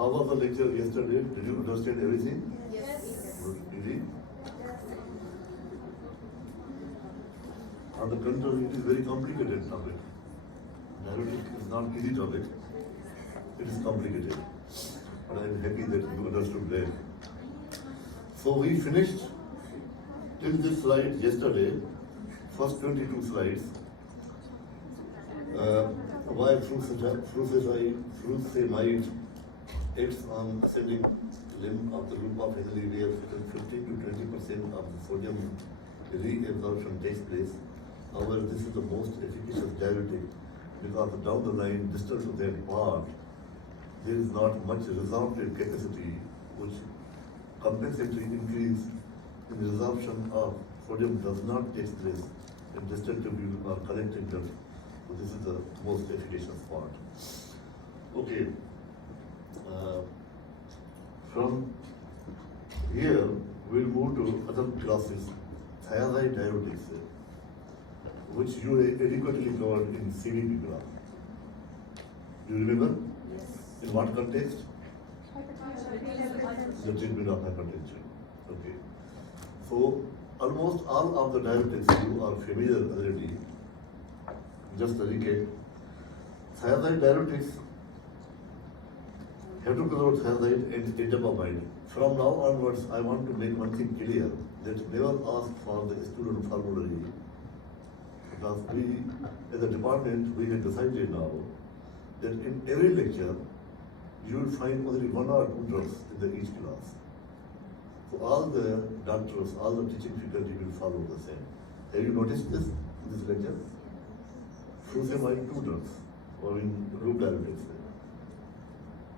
How was the lecture yesterday? Did you understand everything? Yes. Easy? On the contrary, it is very complicated topic. Diuretic is not easy topic. It is complicated. But I am happy that you understood that. So we finished till this slide yesterday, first 22 slides. Why furosemide acts on ascending limb of the loop of Henle where 15 to 20% of the sodium reabsorption takes place. However, this is the most efficacious diuretic because down the line, distal to that part, there is not much resorptive capacity which compensatory increase in resorption of sodium does not take place in distal tubule or connecting duct. So this is the most efficacious part. Okay. From here, we'll move to other classes, thiazide diuretics, which you adequately covered in CVP class. Do you remember? Yes. In what context? Hypertension. The treatment of hypertension. Okay. So, almost all of the diuretics you are familiar already. Just a recap. Thiazide diuretics, hydrochlorothiazide and indapamide. From now onwards, I want to make one thing clear, that never ask for the student formulary. Because we, as a department, we have decided now that in every lecture, you will find only one or two drugs in each class. So all the doctors, all the teaching faculty will follow the same. Have you noticed this in this lecture? Furosemide, 2 drugs, or in loop diuretics.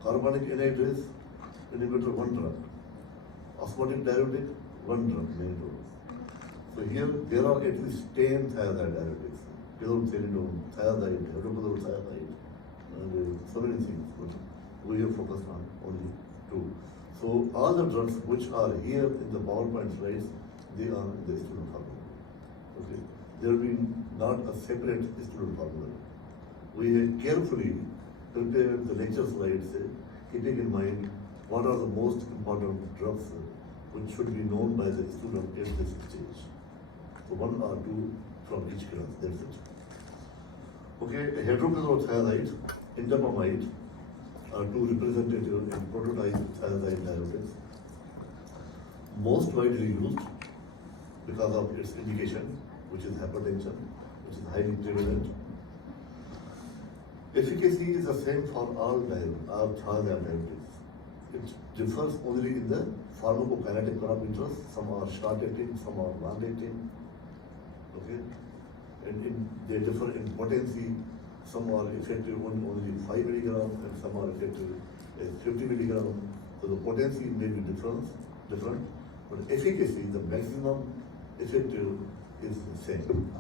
Carbonic anhydrase inhibitor, 1 drug. Osmotic diuretic, 1 drug, main dose. So here there are at least 10 thiazide diuretics. Chlorothiazide, thiazide, hydrochlorothiazide, and so many things. But we have focused on only 2. So all the drugs which are here in the PowerPoint slides, they are in the student formula. Okay. There will be not a separate student formula. We have carefully prepared the lecture slides, keeping in mind what are the most important drugs which should be known by the student at this stage. So 1 or 2 from each class, that's it. Okay, hydrochlorothiazide, indapamide are 2 representative and prototype thiazide diuretics. Most widely used because of its indication, which is hypertension, which is highly prevalent. Efficacy is the same for all thiazide diuretics. It differs only in the pharmacokinetic parameters. Some are short-acting, some are long-acting. Okay, and they differ in potency. Some are effective only 5 milligrams, and some are effective at 50 milligrams. So the potency may be different, but efficacy, the maximum effective is the same.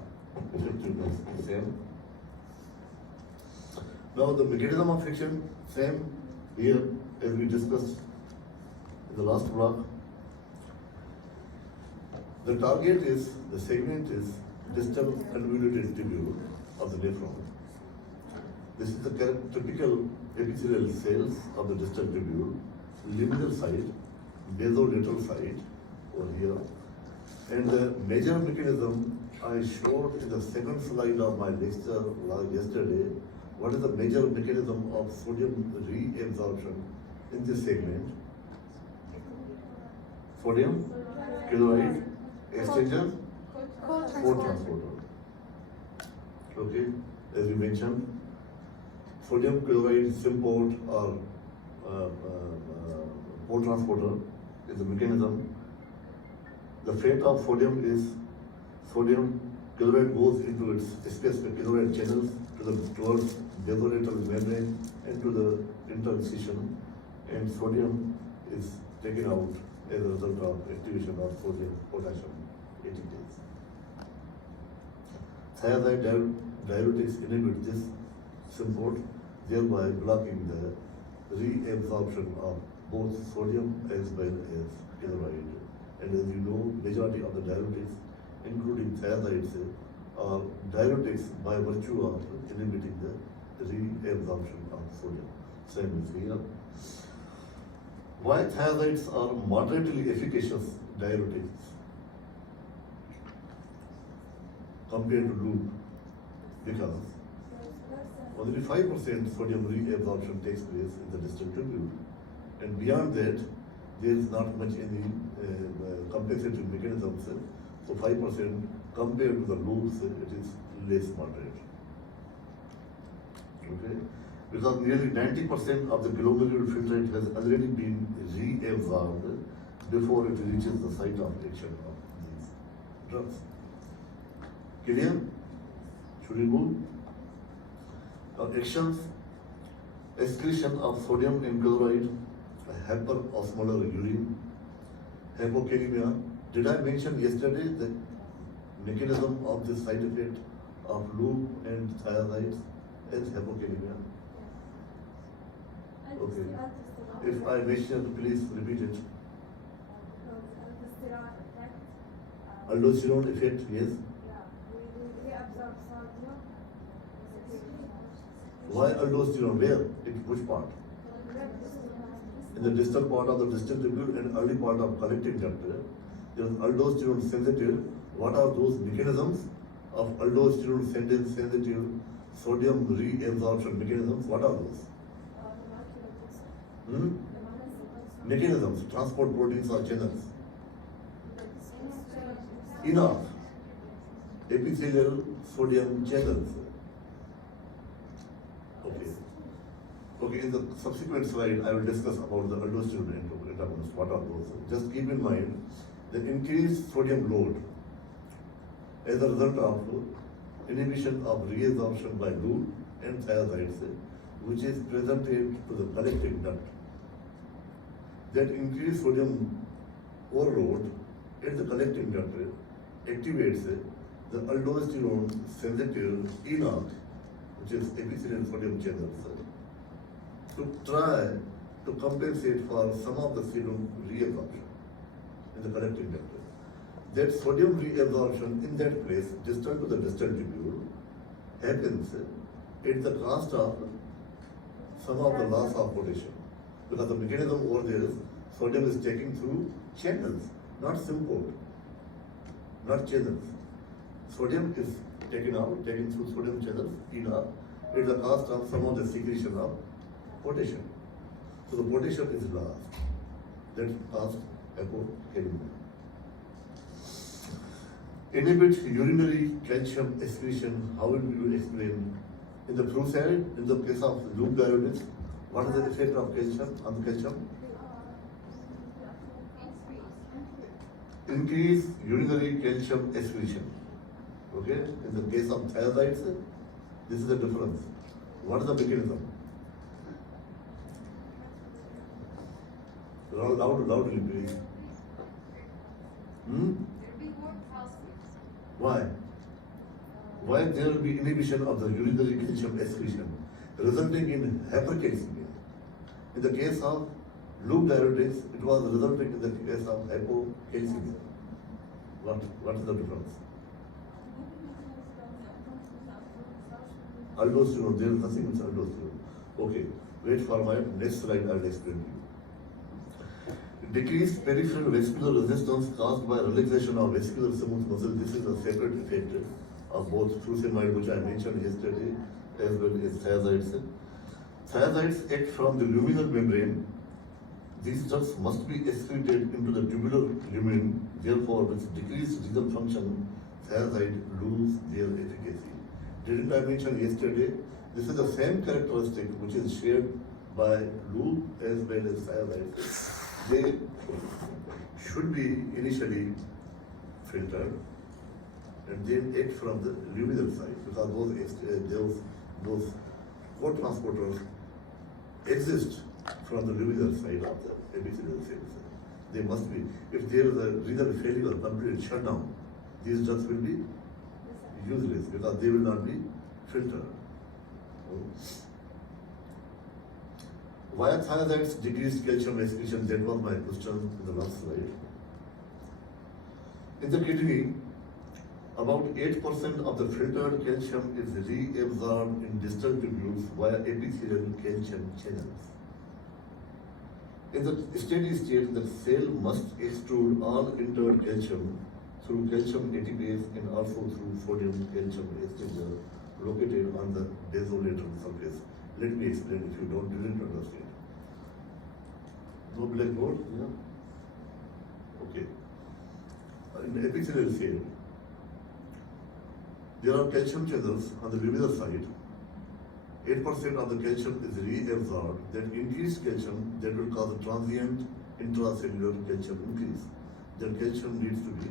Effectiveness is the same. Now the mechanism of action, same here as we discussed in the last block. The target is, the segment is distal convoluted tubule of the nephron. This is the typical epithelial cells of the distal tubule, liminal side, basolateral side over here. And the major mechanism I showed in the second slide of my lecture yesterday. What is the major mechanism of sodium reabsorption in this segment? Sodium chloride exchanger, co-transporter. Okay, as we mentioned, sodium chloride symport or co-transporter is the mechanism. The fate of sodium is sodium chloride goes into its specific chloride channels towards basolateral membrane and to the interstitium, and sodium is taken out as a result of activation of sodium potassium ATPase. Thiazide diuretics inhibit this symport, thereby blocking the reabsorption of both sodium as well as chloride. And as you know, majority of the diuretics, including thiazides, are diuretics by virtue of inhibiting the reabsorption of sodium. Same is here. Why thiazides are moderately efficacious diuretics compared to loop? Because only 5% sodium reabsorption takes place in the distal tubule, and beyond that, there is not much any compensating mechanisms. So 5% compared to the loops, it is less moderate. Okay, because nearly 90% of the glomerular filtrate has already been reabsorbed before it reaches the site of action of these drugs. Clear? Should we move? Now, actions, excretion of sodium in chloride, hyperosmolar urine, hypokalemia. Did I mention yesterday the mechanism of this side effect of loop and thiazides is hypokalemia? Okay. If I mention, please repeat it. Aldosterone effect, yes. Why aldosterone? Where? In which part? In the distal part of the distal tubule and early part of collecting duct. There is aldosterone sensitive. What are those mechanisms of aldosterone sensitive sodium reabsorption mechanisms? What are those? Mechanisms, transport proteins or channels. Enough. Epithelial sodium channels. Okay. Okay, in the subsequent slide, I will discuss about the aldosterone antagonists. What are those? Just keep in mind the increased sodium load as a result of inhibition of reabsorption by loop and thiazides, which is presented to the collecting duct. That increased sodium overload at the collecting duct activates the aldosterone sensitive ENOC, which is epithelial sodium channels, to try to compensate for some of the serum reabsorption in the collecting duct. That sodium reabsorption in that place, distal to the distal tubule, happens at the cost of some of the loss of potassium. Because the mechanism over there is sodium is taken through channels, not symport, not channels. Sodium is taken through sodium channels, enough, at the cost of some of the secretion of potassium. So the potassium is lost. That cost hypokalemia. Inhibit urinary calcium excretion. How will you explain? In the flu side, in the case of loop diuretics, what is the effect of calcium on the calcium? Increase urinary calcium excretion. Okay? In the case of thiazides, this is the difference. What is the mechanism? Loudly, please. Why? Why there will be inhibition of the urinary calcium excretion, resulting in hypercalcemia? In the case of loop diuretics, it was resulting in the case of hypocalcemia. What is the difference? Aldosterone, there is nothing with aldosterone. Okay, wait for my next slide, I will explain to you. Decreased peripheral vascular resistance caused by relaxation of vascular smooth muscle. This is a separate effect of both furosemide, which I mentioned yesterday, as well as thiazides. Thiazides act from the luminal membrane. These drugs must be excreted into the tubular lumen. Therefore, with decreased renal function, thiazides lose their efficacy. Didn't I mention yesterday? This is the same characteristic which is shared by loop as well as thiazides. They should be initially filtered and then act from the luminal side, because those co-transporters exist from the luminal side of the epithelial cells. They must be. If there is a renal failure or complete shutdown, these drugs will be useless because they will not be filtered. Why thiazides decreased calcium excretion? That was my question in the last slide. In the kidney, about 8% of the filtered calcium is reabsorbed in distal tubules via epithelial calcium channels. In the steady state, the cell must extrude all entered calcium through calcium ATPase and also through sodium calcium exchanger located on the basolateral surface. Let me explain if you didn't understand. No blackboard? Yeah. Okay. In the epithelial cell, there are calcium channels on the luminous side. 8% of the calcium is reabsorbed. That increased calcium that will cause a transient intracellular calcium increase. That calcium needs to be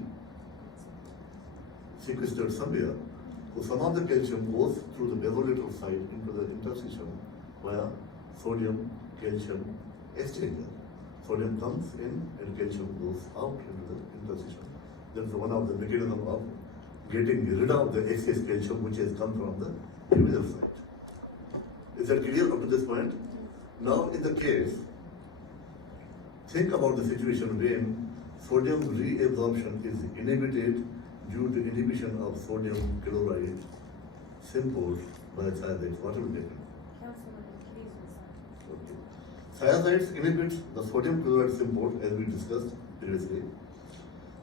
sequestered somewhere. So some of the calcium goes through the basolateral side into the interstitium via sodium calcium exchanger. Sodium comes in and calcium goes out into the interstitium. That's one of the mechanisms of getting rid of the excess calcium which has come from the luminal side. Is that clear up to this point? Now in the case, think about the situation when sodium reabsorption is inhibited due to inhibition of sodium chloride symbol by thiazides. What will happen? Okay. Thiazides inhibit the sodium chloride symbol as we discussed previously,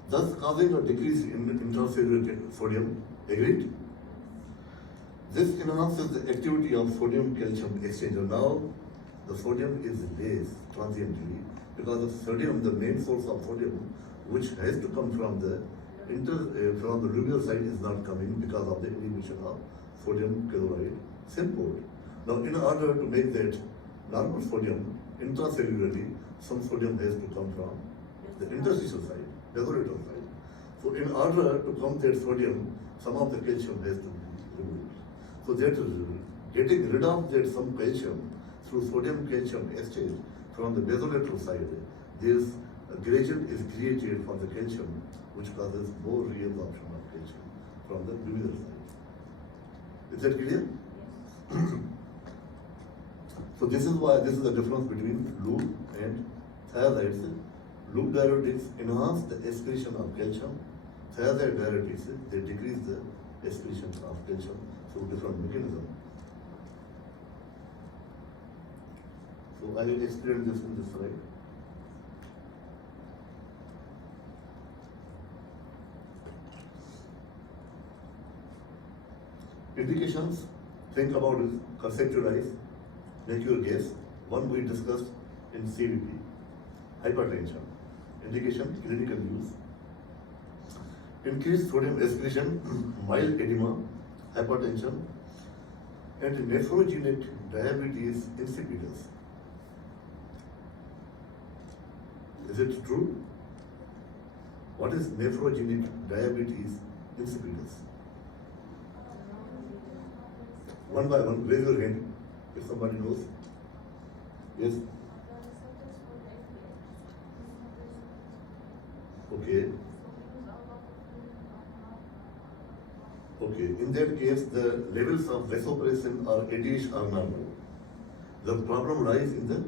thus causing a decrease in intracellular sodium. Agreed? This enhances the activity of sodium calcium exchanger. Now the sodium is less transiently because of sodium, the main source of sodium, which has to come from the from the luminal side, is not coming because of the inhibition of sodium chloride symbol. Now in order to make that normal sodium intracellularly, some sodium has to come from the interstitial side, basolateral side. So in order to come that sodium, some of the calcium has to be removed. So that getting rid of that some calcium through sodium calcium exchange from the basolateral side, this gradient is created for the calcium, which causes more reabsorption of calcium from the luminal side. Is that clear? Yes. So this is why this is the difference between loop and thiazides. Loop diuretics enhance the excretion of calcium. Thiazide diuretics, they decrease the excretion of calcium through different mechanism. So I will explain this in this slide. Indications, think about it, conceptualize, make your guess. One we discussed in CVP, hypertension. Indication, clinical use. Increased sodium excretion, mild edema, hypertension, and nephrogenic diabetes insipidus. Is it true? What is nephrogenic diabetes insipidus? One by one, raise your hand if somebody knows. Yes? Okay. Okay. In that case, the levels of vasopressin or ADH are normal. The problem lies in the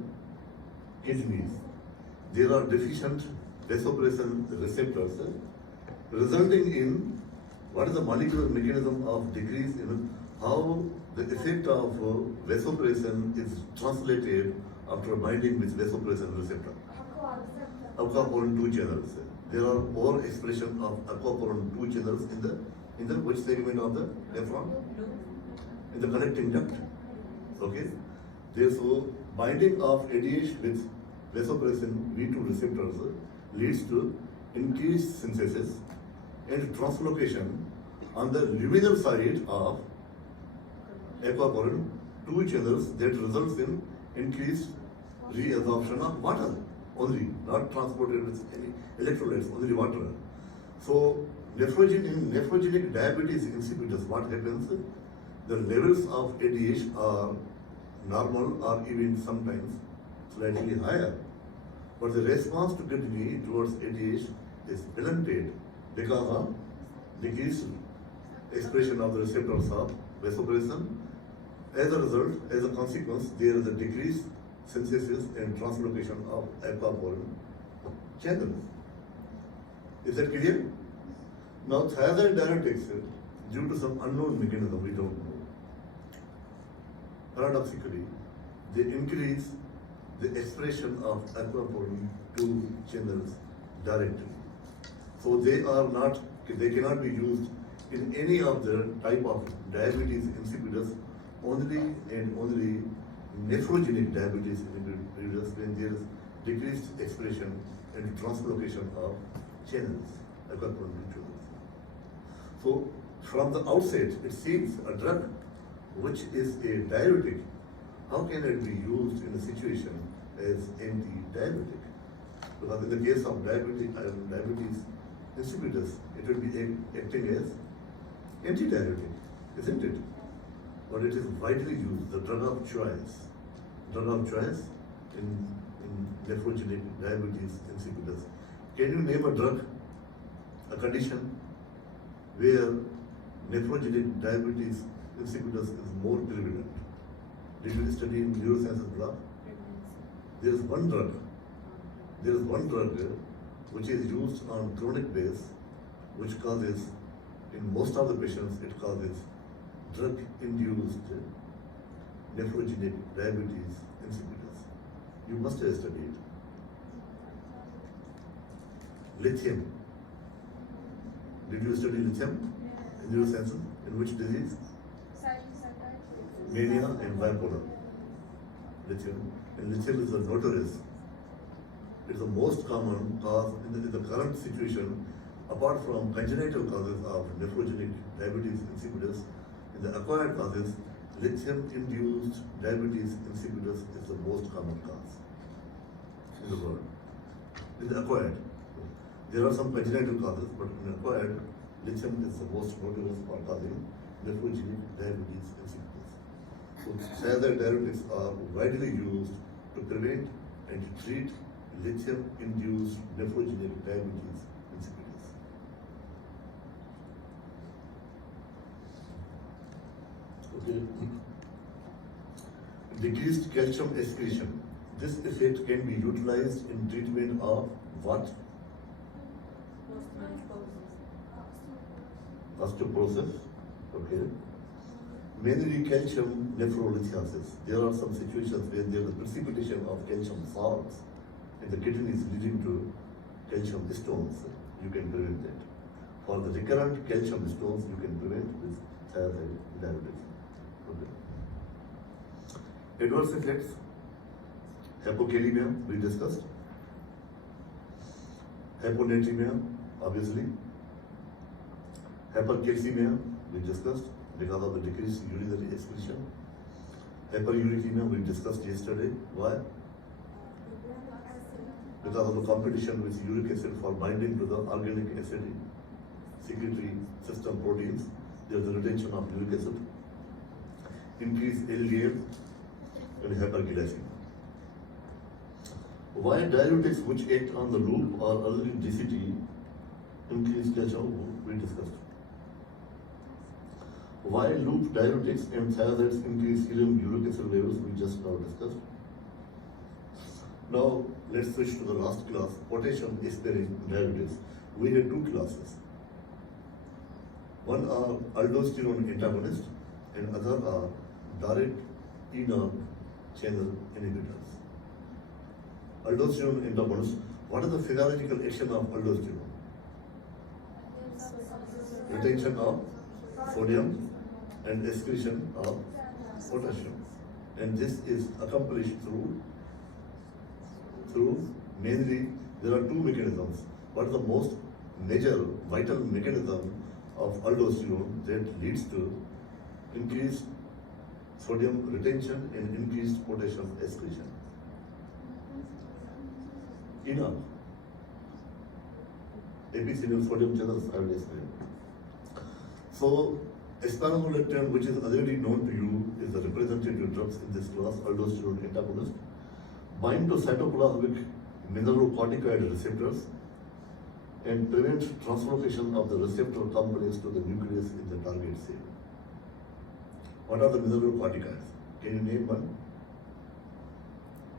kidneys. There are deficient vasopressin receptors, resulting in what is the molecular mechanism of decrease in how the effect of vasopressin is translated after binding with vasopressin receptor. Aquaporin 2 channels. There are more expression of aquaporin 2 channels in the which segment of the nephron? In the connecting duct. Okay. Therefore, binding of ADH with vasopressin V2 receptors leads to increased synthesis and translocation on the luminal side of aquaporin 2 channels that results in increased reabsorption of water only, not transported with any electrolytes, only water. So in nephrogenic diabetes insipidus, what happens? The levels of ADH are normal or even sometimes slightly higher. But the response to kidney towards ADH is blunted because of decreased expression of the receptors of vasopressin. As a result, as a consequence, there is a decreased synthesis and translocation of aquaporin channels. Is that clear? Now, thiazide diuretics, due to some unknown mechanism we don't know, paradoxically, they increase the expression of aquaporin 2 channels directly. So they cannot be used in any of the type of diabetes insipidus, only and only nephrogenic diabetes insipidus when there is decreased expression and translocation of channels, aquaporin 2 channels. So from the outset, it seems a drug which is a diuretic, how can it be used in a situation as anti-diabetic? Because in the case of diabetes insipidus, it will be acting as anti-diuretic, isn't it? But it is widely used, the drug of choice. Drug of choice in nephrogenic diabetes insipidus. Can you name a drug, a condition where nephrogenic diabetes insipidus is more prevalent? Did you study in neurosciences block? There is one drug which is used on chronic base, which causes, in most of the patients, it causes drug-induced nephrogenic diabetes insipidus. You must have studied. Lithium. Did you study lithium in neurosciences? In which disease? Mania and bipolar. Lithium. And lithium is a notorious. It is the most common cause in the current situation, apart from congenital causes of nephrogenic diabetes insipidus. In the acquired causes, lithium-induced diabetes insipidus is the most common cause in the world. In the acquired, there are some congenital causes, but in acquired, lithium is the most notorious for causing nephrogenic diabetes insipidus. So, thiazide diuretics are widely used to prevent and to treat lithium-induced nephrogenic diabetes insipidus. Okay. Decreased calcium excretion. This effect can be utilized in treatment of what? Osteoporosis. Okay. Mainly calcium nephrolithiasis. There are some situations where there is precipitation of calcium salts in the kidneys leading to calcium stones. You can prevent that. For the recurrent calcium stones, you can prevent with thiazide diuretics. Okay. Adverse effects. Hypokalemia, we discussed. Hyponatremia, obviously. Hypercalcemia, we discussed, because of the decreased urinary excretion. Hyperuricemia, we discussed yesterday. Why? Because of the competition with uric acid for binding to the organic acid secretory system proteins, there is a retention of uric acid. Increased LDL and hyperglycemia. Why diuretics which act on the loop or early DCT increase calcium? We discussed. Why loop diuretics and thiazides increase serum uric acid levels? We just now discussed. Now let's switch to the last class, potassium sparing diuretics. We had two classes. One are aldosterone antagonist and other are direct enol channel inhibitors. Aldosterone antagonist, what is the physiological action of aldosterone? Retention of sodium and excretion of potassium. And this is accomplished through mainly, there are two mechanisms. What is the most major vital mechanism of aldosterone that leads to increased sodium retention and increased potassium excretion? Enough. Epithelial sodium channels, I will explain. So, spironolactone, which is already known to you, is the representative drugs in this class, aldosterone antagonist, bind to cytoplasmic mineralocorticoid receptors and prevent translocation of the receptor complex to the nucleus in the target cell. What are the mineralocorticoids? Can you name one?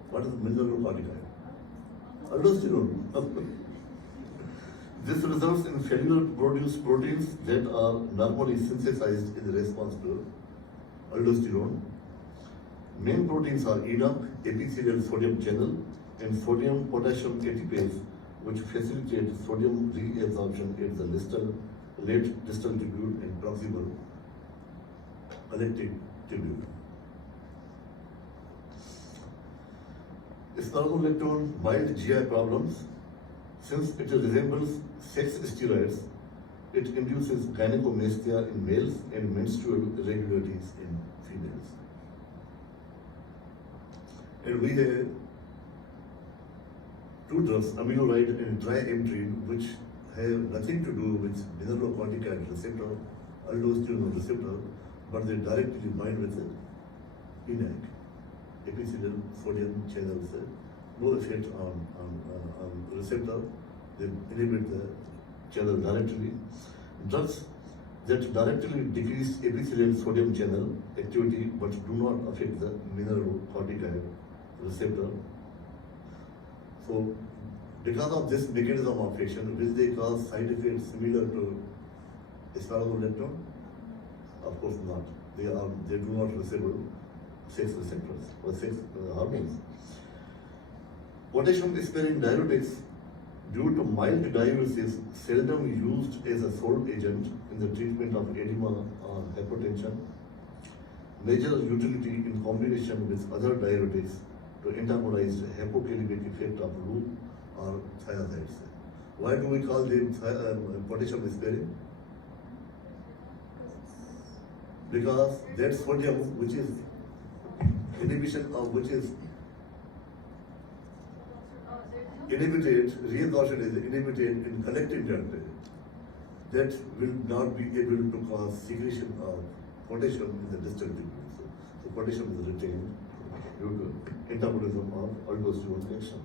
What is mineralocorticoid? Aldosterone. This results in failure to produce proteins that are normally synthesized in response to aldosterone. Main proteins are ENOC, epithelial sodium channel, and sodium potassium ATPase, which facilitate sodium reabsorption at the late distal tubule and proximal collecting tubule. Spironolactone mild GI problems. Since it resembles sex steroids, it induces gynecomastia in males and menstrual irregularities in females. And we have two drugs, amiloride and triamtrene, which have nothing to do with mineralocorticoid receptor, aldosterone receptor, but they directly bind with the ENaC, epithelial sodium channels. No effect on receptor. They inhibit the channel directly. Drugs that directly decrease epithelial sodium channel activity but do not affect the mineralocorticoid receptor. So, because of this mechanism of action, will they cause side effects similar to spironolactone? Of course not. They do not resemble sex receptors or sex hormones. Potassium-sparing diuretics, due to mild diuresis, seldom used as a sole agent in the treatment of edema or hypertension. Major utility in combination with other diuretics to antagonize the hypokalemic effect of loop or thiazides. Why do we call them potassium sparing? Because that sodium, which is inhibition of which is inhibited, reabsorption is inhibited in collecting duct, that will not be able to cause secretion of potassium in the distal tubule. So potassium is retained due to antagonism of aldosterone action.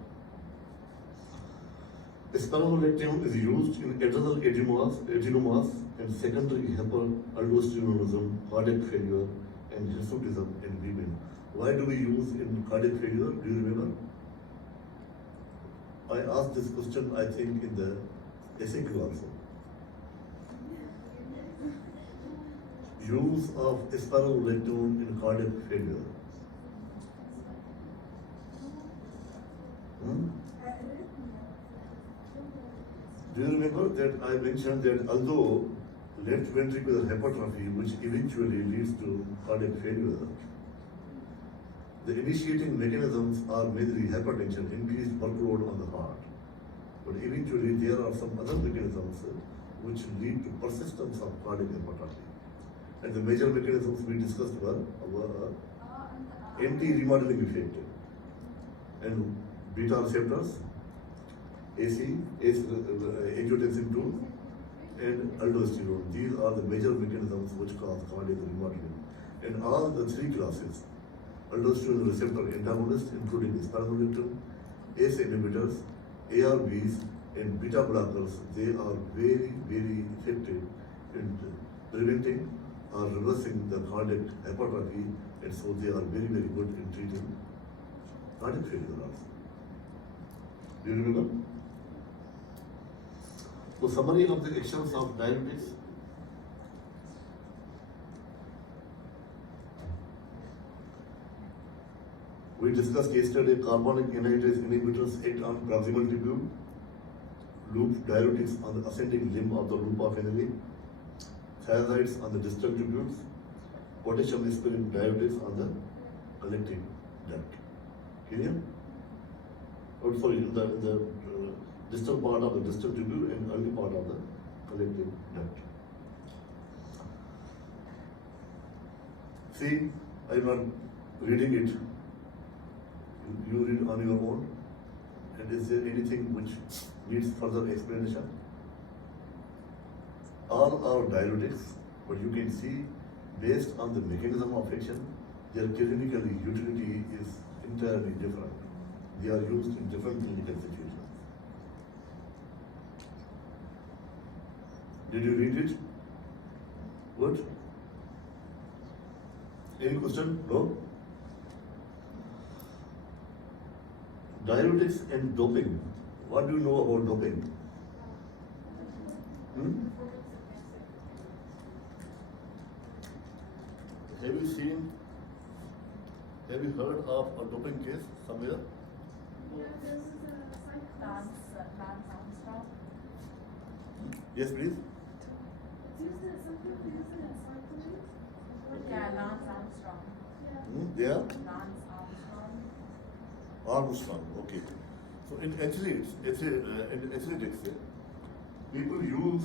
Spironolactone is used in adrenal adenomas and secondary hyperaldosteronism, cardiac failure, and hirsutism in women. Why do we use in cardiac failure? Do you remember? I asked this question, I think, in the SAQ also. Use of spironolactone in cardiac failure. Do you remember that I mentioned that although left ventricular hypertrophy, which eventually leads to cardiac failure, the initiating mechanisms are mainly hypertension, increased workload on the heart. But eventually there are some other mechanisms which lead to persistence of cardiac hypertrophy. And the major mechanisms we discussed were anti-remodeling effect and beta receptors, angiotensin II, and aldosterone. These are the major mechanisms which cause cardiac remodeling. And all the three classes, aldosterone receptor antagonists, including spironolactone, ACE inhibitors, ARBs, and beta blockers, they are very, very effective in preventing or reversing the cardiac hypertrophy, and so they are very, very good in treating cardiac failure also. Do you remember? So, summary of the actions of diuretics. We discussed yesterday carbonic anhydrase inhibitors act on proximal tubule, loop diuretics on the ascending limb of the loop of Henle, thiazides on the distal tubules, potassium sparing diuretics on the collecting duct. Clear? Oh, sorry, in the distal part of the distal tubule and early part of the collecting duct. See, I am not reading it. You read on your own. And is there anything which needs further explanation? All are diuretics, but you can see based on the mechanism of action, their clinical utility is entirely different. They are used in different clinical situations. Did you read it? Good? Any question? No? Diuretics and doping. What do you know about doping? Have you heard of a doping case somewhere? Yeah, this is a cyclist. Lance Armstrong. Yes, please. It's used in, some people use it as cycling. Yeah, Lance Armstrong. Yeah. Yeah? Lance Armstrong. Armstrong, okay. So in athletics, people use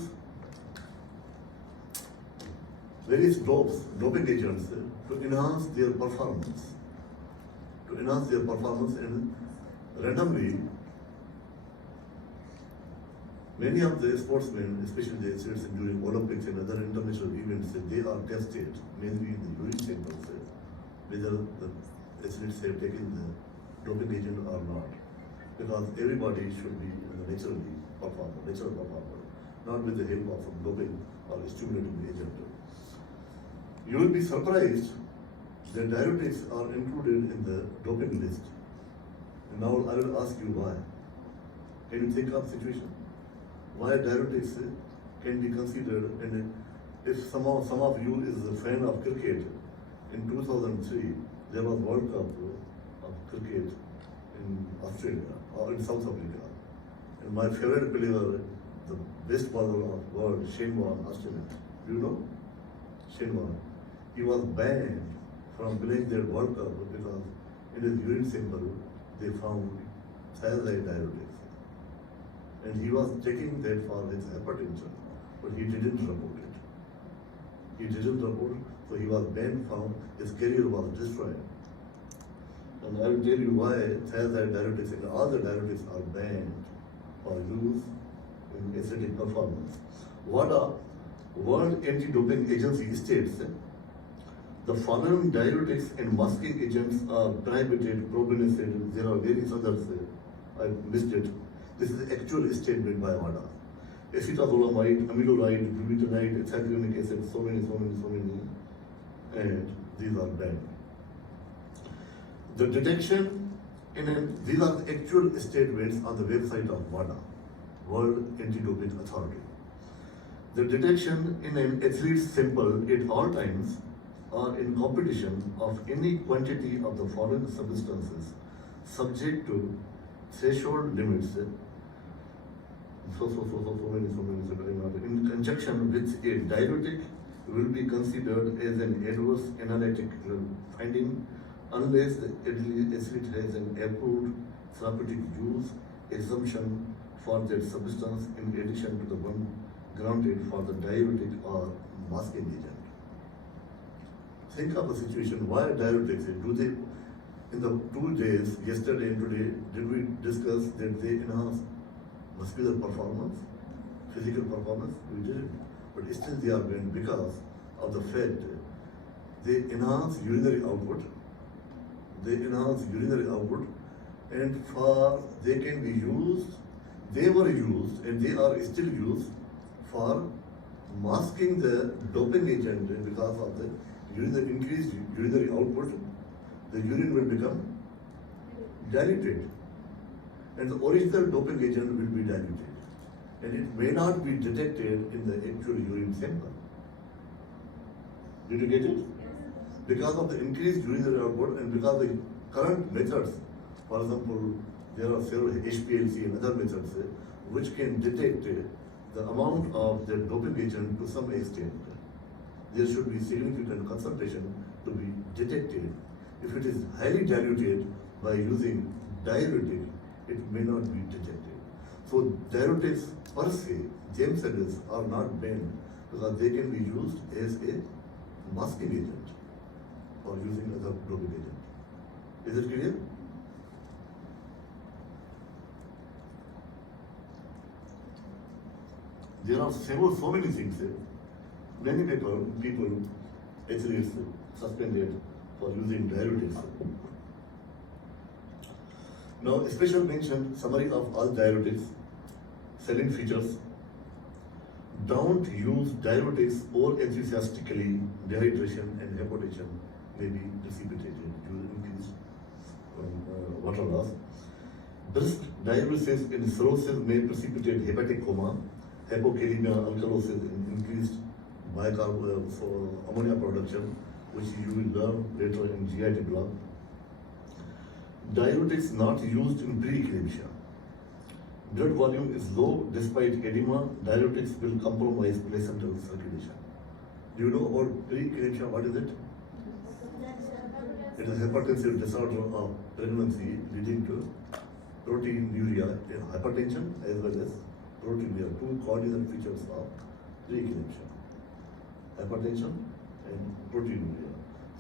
various doping agents to enhance their performance. And randomly, many of the sportsmen, especially the athletes during Olympics and other international events, they are tested, mainly in the urine samples, whether the athletes have taken the doping agent or not. Because everybody should be natural performer, not with the help of doping or stimulating agent. You will be surprised that diuretics are included in the doping list. And now I will ask you why. Can you think of situation? Why diuretics can be considered, and if some of you is a fan of cricket, in 2003 there was World Cup of cricket in Australia or in South Africa. And my favorite player, the best bowler of the world, Shane Warne, Australian. Do you know? Shane Warne. He was banned from playing that World Cup because in his urine sample they found thiazide diuretics. And he was taking that for his hypertension, but he didn't report it. So he was banned from, his career was destroyed. And I will tell you why thiazide diuretics and all the diuretics are banned for use in athletic performance. WADA, World Anti-Doping Agency, states the following diuretics and masking agents are prohibited, prohibited. There are various others, I missed it. This is the actual statement by WADA. Acetazolamide, amiloride, butyronide, ethylenic acid, so many, and these are banned. The detection these are the actual statements on the website of WADA, World Anti-Doping Authority. The detection in an athlete's sample at all times or in competition of any quantity of the following substances subject to threshold limits. In conjunction with a diuretic will be considered as an adverse analytical finding unless the athlete has an approved therapeutic use assumption for that substance in addition to the one granted for the diuretic or masking agent. Think of a situation, why diuretics? Do they, in the 2 days, yesterday and today, did we discuss that they enhance muscular performance, physical performance? We didn't. But still they are banned because of the fact they enhance urinary output. And they can be used, they were used and they are still used for masking the doping agent because of the increased urinary output. The urine will become diluted and the original doping agent will be diluted and it may not be detected in the actual urine sample. Did you get it? Because of the increased urinary output and because of the current methods, for example, there are several HPLC and other methods which can detect the amount of the doping agent to some extent. There should be significant concentration to be detected. If it is highly diluted by using diuretic, it may not be detected. So diuretics per se, themselves are not banned because they can be used as a masking agent or using other doping agent. Is it clear? There are so many things. Many people, athletes, suspended for using diuretics. Now, special mention, summary of all diuretics, selling features. Don't use diuretics over enthusiastically. Dehydration and hypotension may be precipitated due to increased water loss. Brisk diuresis in cirrhosis may precipitate hepatic coma, hypokalemia, alkalosis, and increased ammonia production, which you will learn later in GIT block. Diuretics not used in pre-eclampsia. Blood volume is low despite edema. Diuretics will compromise placental circulation. Do you know about pre-eclampsia? What is it? It is hypertensive disorder of pregnancy leading to proteinuria, hypertension as well as proteinuria, two cardinal features of preeclampsia. Hypertension and proteinuria.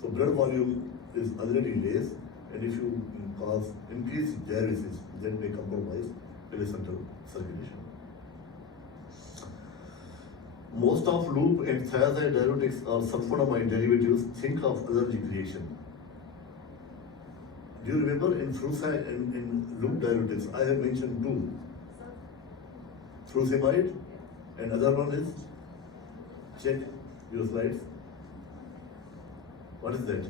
So blood volume is already less, and if you cause increased diuresis, that may compromise placental circulation. Most of loop and thiazide diuretics are sulfonamide derivatives. Think of allergy creation. Do you remember in furosemide and in loop diuretics, I have mentioned two. Furosemide and other one is, check your slides. What is that?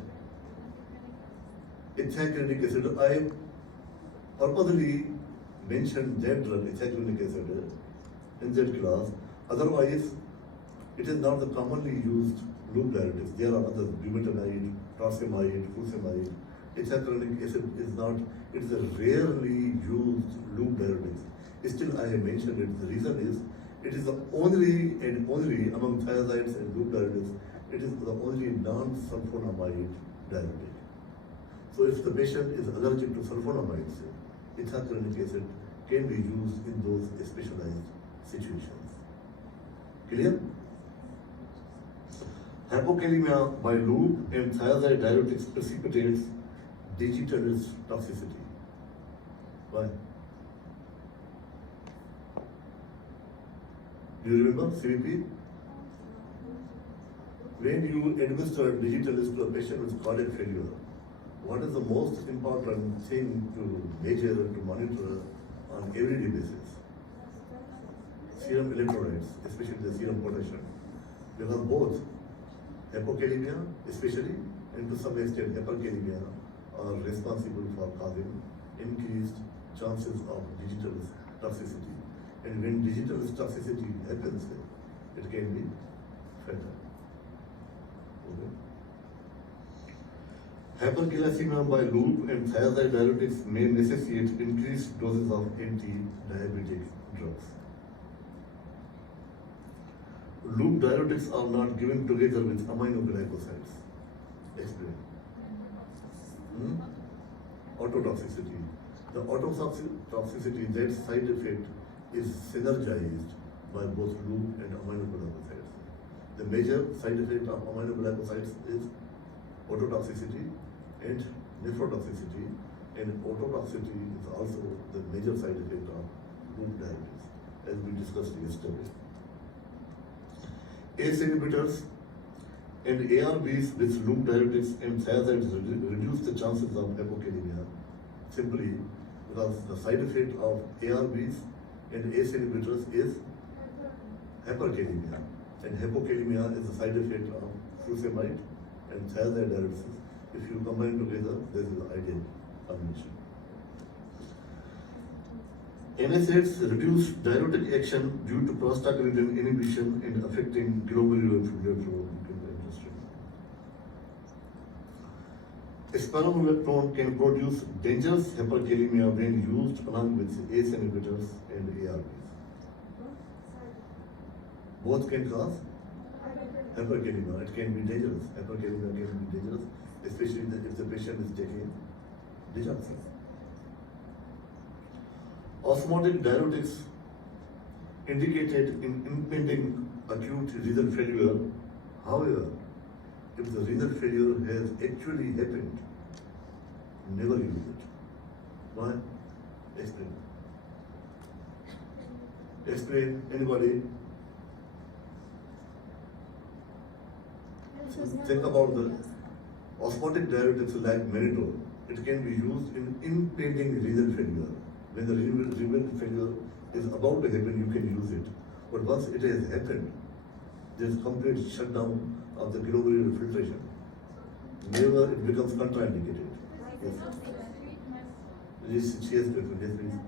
Ethacronic acid. I purposely mentioned that drug, ethacronic acid, in that class. Otherwise, it is not the commonly used loop diuretics. There are others, bumetanide, torsemide, furosemide. Ethacronic acid is not, it is a rarely used loop diuretics. Still, I have mentioned it. The reason is, it is the only and only among thiazides and loop diuretics, it is the only non-sulfonamide diuretic. So if the patient is allergic to sulfonamides, ethacronic acid can be used in those specialized situations. Clear? Hypokalemia by loop and thiazide diuretics precipitates digitalis toxicity. Why? Do you remember CVP? When you administer digitalis to a patient with cardiac failure, what is the most important thing to measure, to monitor on everyday basis? Serum electrolytes, especially the serum potassium. Because both hypokalemia, especially, and to some extent hyperkalemia, are responsible for causing increased chances of digitalis toxicity. And when digitalis toxicity happens, it can be fatal. Okay. Hyperglycemia by loop and thiazide diuretics may necessitate increased doses of anti-diabetic drugs. Loop diuretics are not given together with aminoglycosides. Explain. Autotoxicity. The autotoxicity, that side effect is synergized by both loop and aminoglycosides. The major side effect of aminoglycosides is autotoxicity and nephrotoxicity, and autotoxicity is also the major side effect of loop diuretics, as we discussed yesterday. ACE inhibitors and ARBs with loop diuretics and thiazides reduce the chances of hypokalemia, simply because the side effect of ARBs and ACE inhibitors is hyperkalemia, and hypokalemia is the side effect of furosemide and thiazide diuretics. If you combine together, this is the ideal combination. NSAIDs reduce diuretic action due to prostaglandin inhibition and affecting glomerular filtration. Spironolactone can produce dangerous hyperkalemia when used along with ACE inhibitors and ARBs. Both can cause hyperkalemia. It can be dangerous. Hyperkalemia can be dangerous, especially if the patient is taking digoxin. Osmotic diuretics indicated in impending acute renal failure. However, if the renal failure has actually happened, never use it. Why? Explain. Explain. Anybody? Think about the osmotic diuretics like mannitol. It can be used in impending renal failure. When the renal failure is about to happen, you can use it. But once it has happened, there is complete shutdown of the glomerular filtration. Never it becomes contraindicated. Yes. Yes, she has preferred. Yes, please.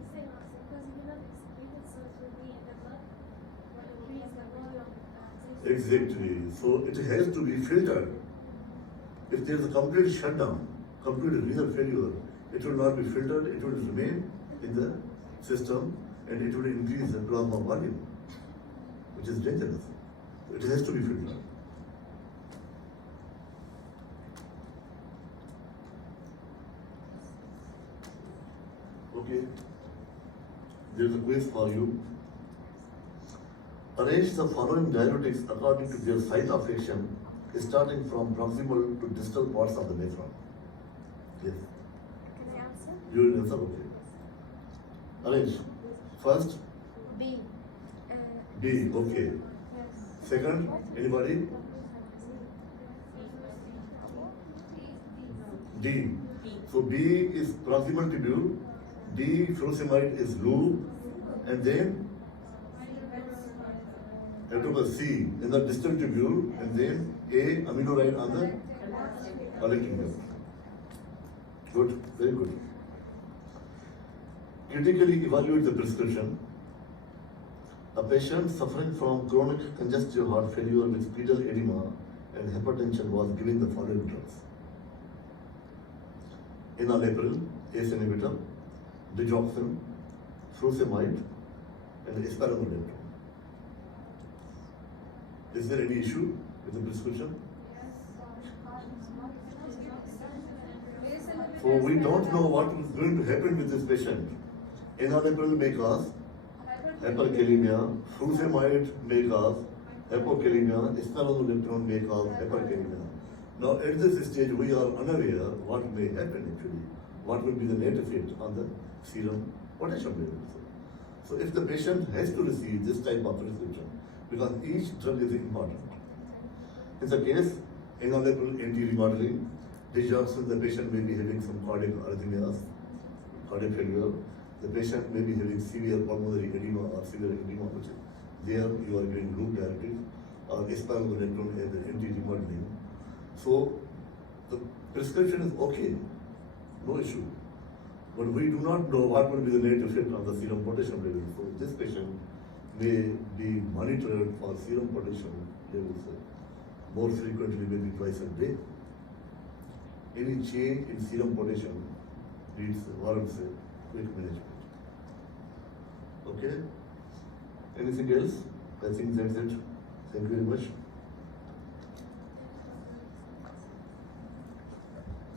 Exactly. So it has to be filtered. If there is a complete shutdown, complete renal failure, it will not be filtered, it will remain in the system and it will increase the plasma volume, which is dangerous. It has to be filtered. Okay, there is a quiz for you. Arrange the following diuretics according to their site of action, starting from proximal to distal parts of the nephron. Yes, Can I answer? you will answer. Okay. Arrange. First, B. B. Okay. Second, anybody? D. So B is proximal tubule, D furosemide is loop, and then C in the distal tubule, and then A aminoride on the collecting nerve. Good, very good. Critically evaluate the prescription. A patient suffering from chronic congestive heart failure with pedal edema and hypertension was given the following drugs: enalapril, ACE inhibitor, digoxin, furosemide, and spironolactone. Is there any issue with the prescription? So we don't know what is going to happen with this patient. Enalapril may cause hyperkalemia, furosemide may cause hypokalemia, spironolactone may cause hyperkalemia. Now at this stage we are unaware what may happen actually, what will be the net effect on the serum potassium level. So if the patient has to receive this type of prescription, because each drug is important. In the case, enalapril anti-remodeling, digoxin, the patient may be having some cardiac arrhythmias, cardiac failure. The patient may be having severe pulmonary edema or severe edema, which is there you are giving loop diuretics or spironolactone as an anti-remodeling. So the prescription is okay, no issue. But we do not know what will be the net effect on the serum potassium level. So this patient may be monitored for serum potassium levels more frequently, maybe twice a day. Any change in serum potassium warrants a quick management. Okay? Anything else? I think that's it. Thank you very much.